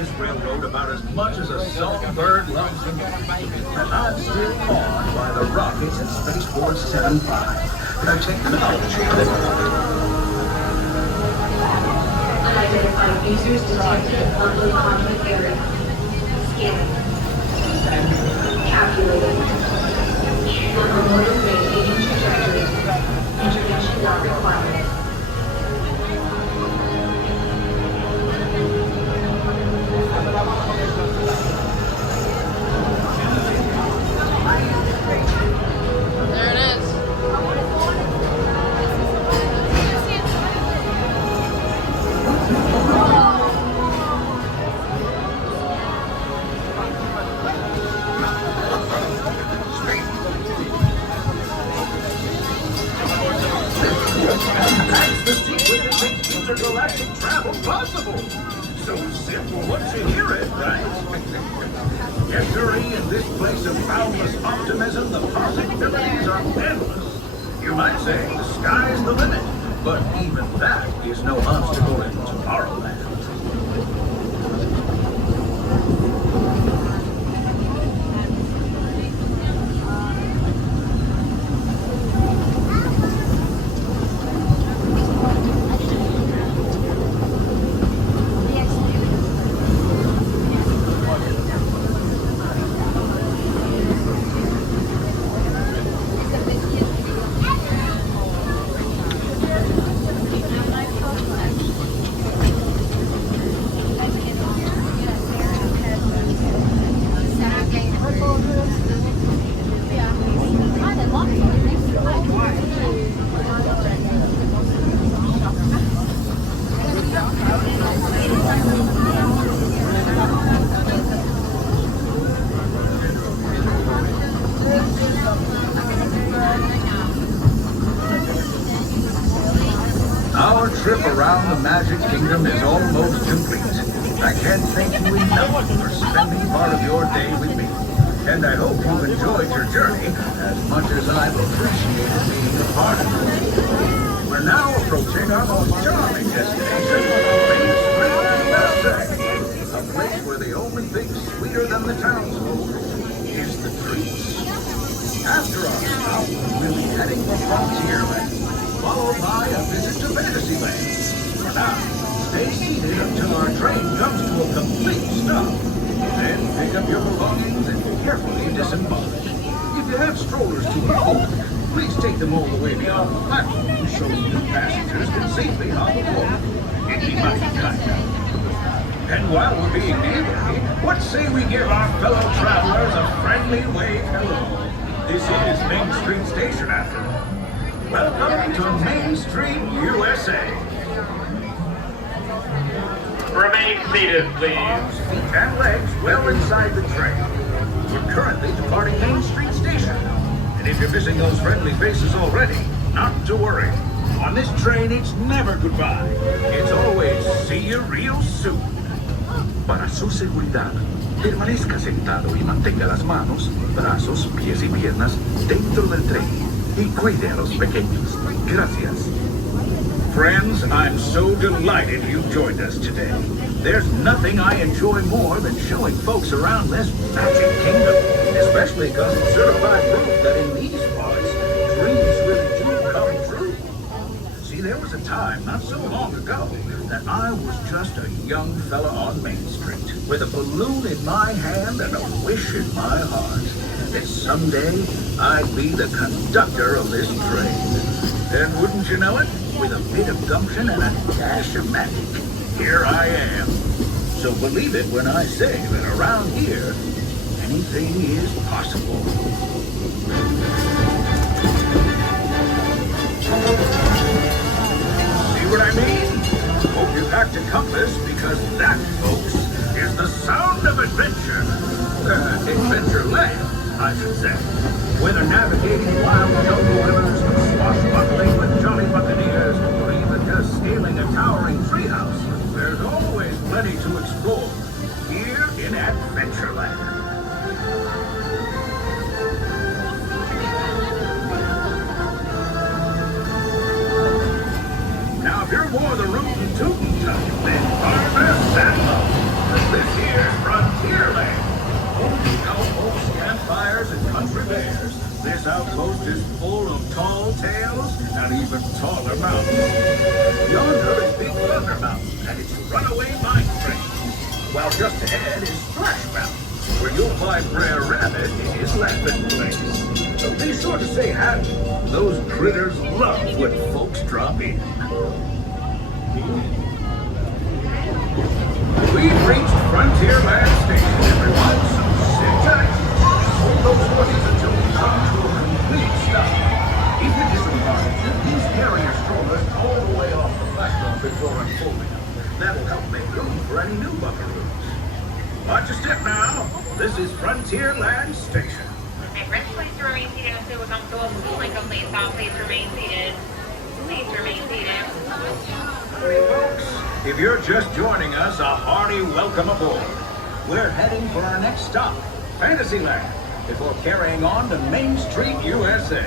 this railroad about as much as a songbird loves the moon. And I'm still awed by the rockets at Spaceport 75. Now technology. Unidentified users detected in Portland conflict area. Scanning. Calculating. Locomotive maintaining trajectory. Intervention not required. There it is. That's the secret that makes intergalactic travel possible. So simple once you hear it, right? Entering in this place of boundless optimism, the possibilities are endless. You might say the sky's the limit, but even that is no obstacle in Tomorrowland. Our trip around the Magic Kingdom is almost complete. I can't thank you enough for spending part of your day with me. And I hope you've enjoyed your journey as much as I've appreciated being a part of it. We're now approaching our most charming destination, Main Street, USA. A place where the only thing sweeter than the townsfolk is the treats. After our stop, we'll be heading for Frontierland, followed by a visit to Fantasyland. For now, stay seated until our train comes to a complete stop. Then pick up your belongings and carefully disembark. If you have strollers to unfold, please take them all the way beyond the platform so new passengers can safely hop aboard. It'd be mighty kind of. And while we're being neighborly, what say we give our fellow travelers a friendly wave hello? This is Main Street Station after all. Welcome to Main Street, USA. Remain seated, please. Feet and legs well inside the train. We're currently departing Main Street Station. And if you're missing those friendly faces already, not to worry. On this train, it's never goodbye. It's always see you real soon. Para su seguridad, permanezca sentado y mantenga las manos, brazos, pies y piernas dentro del tren. Y cuide a los pequeños. Gracias. Friends, I'm so delighted you've joined us today. There's nothing I enjoy more than showing folks around this magic kingdom, especially because it's certified proof that in these parts, dreams really do come true. See, there was a time not so long ago that I was just a young fella on Main Street with a balloon in my hand and a wish in my heart that someday I'd be the conductor of this train. And wouldn't you know it? With a bit of gumption and a dash of magic, here I am. So believe it when I say that around here, anything is possible. See what I mean? Hope you packed a compass, because that, folks, is the sound of adventure. Adventureland, I should say. Whether navigating wild jungle rivers, swashbuckling with jolly buccaneers, or even just scaling a towering treehouse, there's always plenty to explore here in Adventureland. Now, if you're more the rootin' tootin' type, then farther saddle up. This an even taller mountain. Yonder is Big Thunder Mountain and its runaway mine train. While just ahead is Splash Mountain, where you'll find Brer Rabbit in his laughing place. So be sure to say hi. Those critters love when folks drop in. We've reached Frontierland Station, everyone, so sit tight. Hold those horses until we come to a complete stop. If you disembark, use carrier strollers all the way off the platform before unfolding. That'll help make room for any new buckaroos. Watch your step now. This is Frontierland Station. Rest please to remain seated until we come to a full complete stop. Please remain seated. Please remain seated. Hey folks, if you're just joining us, a hearty welcome aboard. We're heading for our next stop, Fantasyland, before carrying on to Main Street, USA.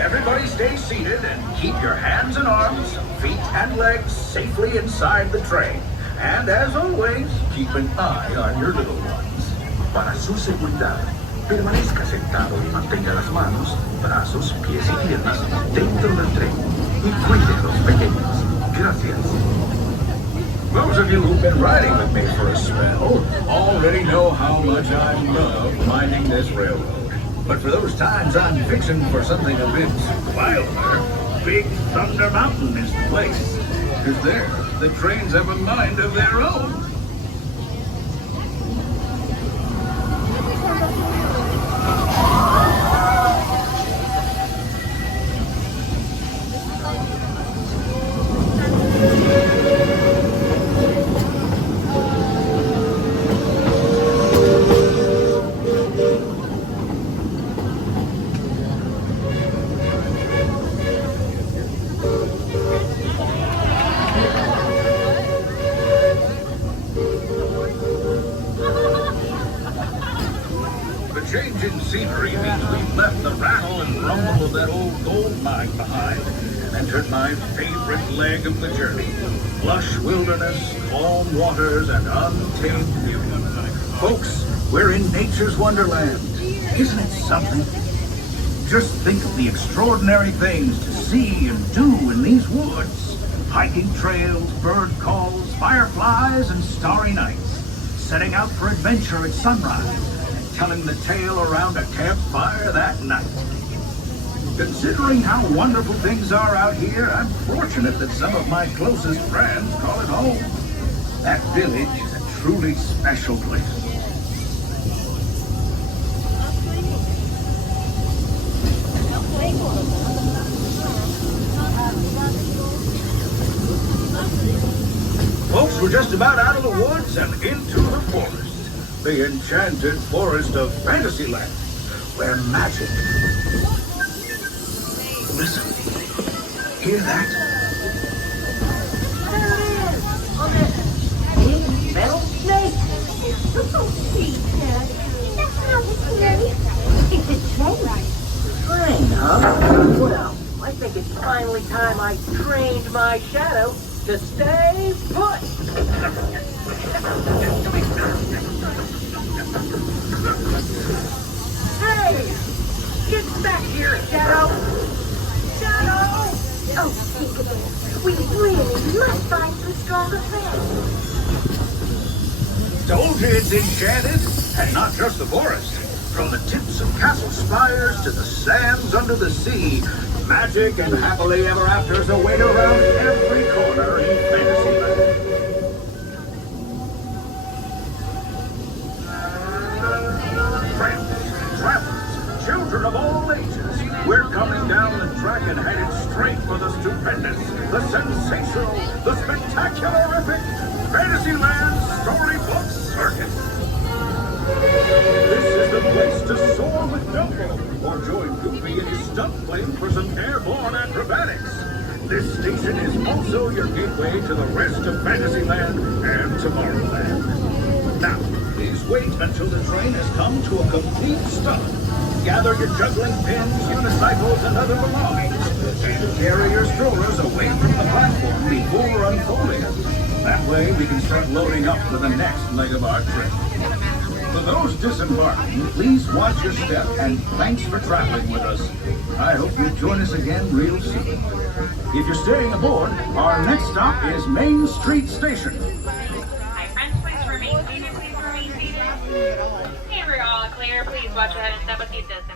Everybody stay seated and keep your hands and arms, feet and legs safely inside the train. And as always, keep an eye on your little ones. Para su seguridad, permanezca sentado y mantenga las manos, brazos, pies y piernas dentro del tren y cuide a los pequeños. Gracias. Those of you who've been riding with me for a spell already know how much I love minding this railroad. But for those times I'm fixing for something a bit wilder, Big Thunder Mountain is the place. Because there, the trains have a mind of their own. Change in scenery means we've left the rattle and rumble of that old gold mine behind and entered my favorite leg of the journey. Lush wilderness, calm waters, and untamed beauty. Folks, we're in nature's wonderland. Isn't it something? Just think of the extraordinary things to see and do in these woods. Hiking trails, bird calls, fireflies, and starry nights. Setting out for adventure at sunrise. Telling the tale around a campfire that night. Considering how wonderful things are out here, I'm fortunate that some of my closest friends call it home. That village is a truly special place. Folks, we're just about out of the woods and into the forest. The enchanted forest of Fantasyland, where magic... Listen, hear that? There it is! On that big metal snake! Look so sweet, Dad. That's not the scary. It's a train. Train, huh? Well, I think it's finally time I trained my shadow to stay put. Hey! Get back here, Shadow! Shadow! Oh, Peekaboo, we really must find some stronger friends. Told you it's enchanted, and not just the forest. From the tips of castle spires to the sands under the sea, magic and happily ever afters await around every corner in Fantasyland. Friends, travelers, children of all ages, we're coming down the track and headed straight for the stupendous, the sensational, the spectacular-ific Fantasyland Storybook Circus. This is the place to soar with Dumbo, or join Goofy in his stunt plane for some airborne acrobatics. This station is also your gateway to the rest of Fantasyland and Tomorrowland. Now, please wait until the train has come to a complete stop. Gather your juggling pins, unicycles, and other belongings, and carry your strollers away from the platform before unfolding. That way, we can start loading up for the next leg of our trip. For those disembarking, please watch your step and thanks for traveling with us. I hope you join us again real soon. If you're staying aboard, our next stop is Main Street Station. Hi, friends, please remain seated. Please remain seated. And we're all clear. Please watch ahead and step with your distance.